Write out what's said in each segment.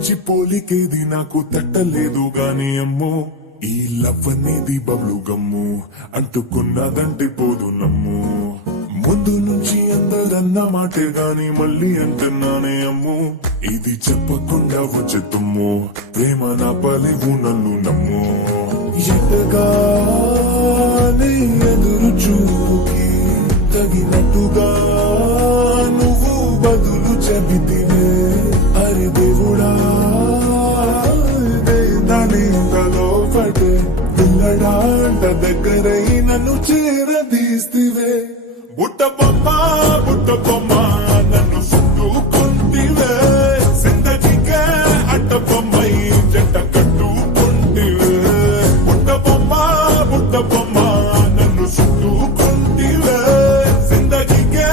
మంచి పోలికేది నాకు తట్టలేదు గాని అమ్మో, ఈ లవ్ అనేది బబ్లు గమ్ము, అంటుకున్నదంటే పోదు నమ్ము. ముందు నుంచి అందరన్న మాటే గాని మళ్ళీ అంటున్నానే అమ్ము, ఇది చెప్పకుండా వచ్చే తుమ్ము, ప్రేమ నా పలివు నన్ను నమ్ము. ఎటగానే ఎదురు చూకి తగినట్టుగా నువ్వు బదులు చెబితివే, అరే దేవుడా దాని తలో పడే పిల్లడాంట దగ్గరై నన్ను చేరదీస్తివే. బుట్ట బొమ్మ నన్ను చుట్టుకుంటివే, జిందగీకే అట్ట బొమ్మై జంట కట్టుకుంటివే. బుట్ట బొమ్మ నన్ను చుట్టుకుంటివే, జిందగీకే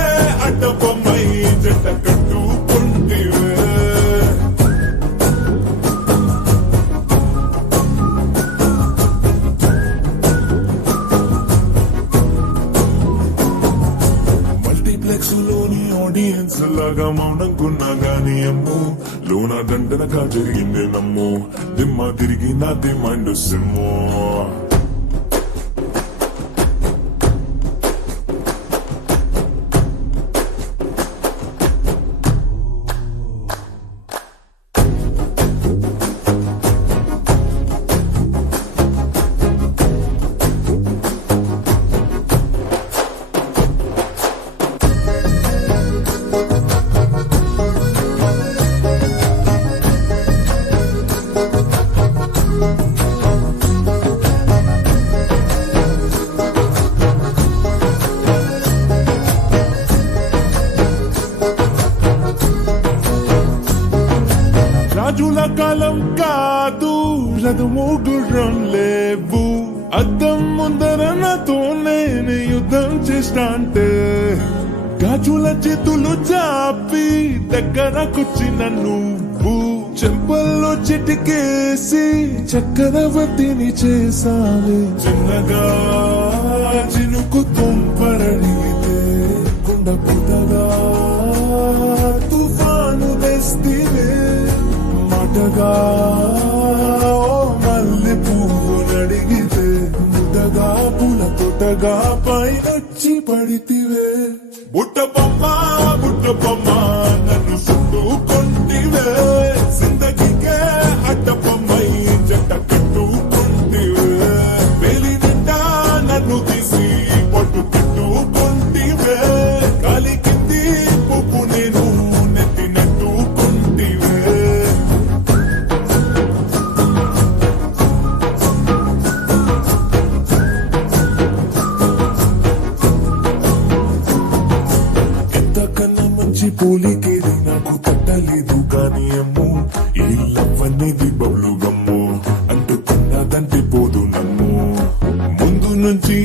అట్ట బొమ్మై జంట కట్టుకుంటివే. మల్టీప్లెక్స్ లోని ఆడియన్స్ లాగా మౌనంకున్నా గాని అమ్ము, లోన దండనగా జరిగింది నమ్ము, దిమ్మ తిరిగి నాది మైండ్ సిమ్ము. రాజుల కాలం కాదు, రథము గుర్రం లేవు, అద్దం ముందర నాతో నేను యుద్ధం చేస్తాంటే, గాజుల చేతులు చాపి దగ్గరకొచ్చిన నువ్వు, చెంపల్లో చిటికేసి చక్రవర్తిని చేసావే. చిన్నగా చినుకు తుంపరడిగితే కుండ పుటగా తుఫాను తెస్తివే. మాటగా మల్లె పువ్వు నడిగితే ముద్దగా పూల తోటగా పైనొచ్చి పడితివే. బుట్ట బొమ్మ నన్ను చుట్టుకుంటివే, జిందగీకే అడ్డ బొమ్మై జంట కట్టుకుంటివే. వేలి నిండా నన్ను తీసి పట్టు కట్టుకుంటివే, కాలి కింది పువ్వు నేను నెత్తినట్టుకుంటివే. ఎంతకన్నా మంచి పోలికేది నాకు తట్టలేదు గాని అమ్ము, ఈ లవ్ అనేది బబ్లు గమ్ము, అంటుకున్నదంటే పోదు నమ్ము. ముందు నుంచి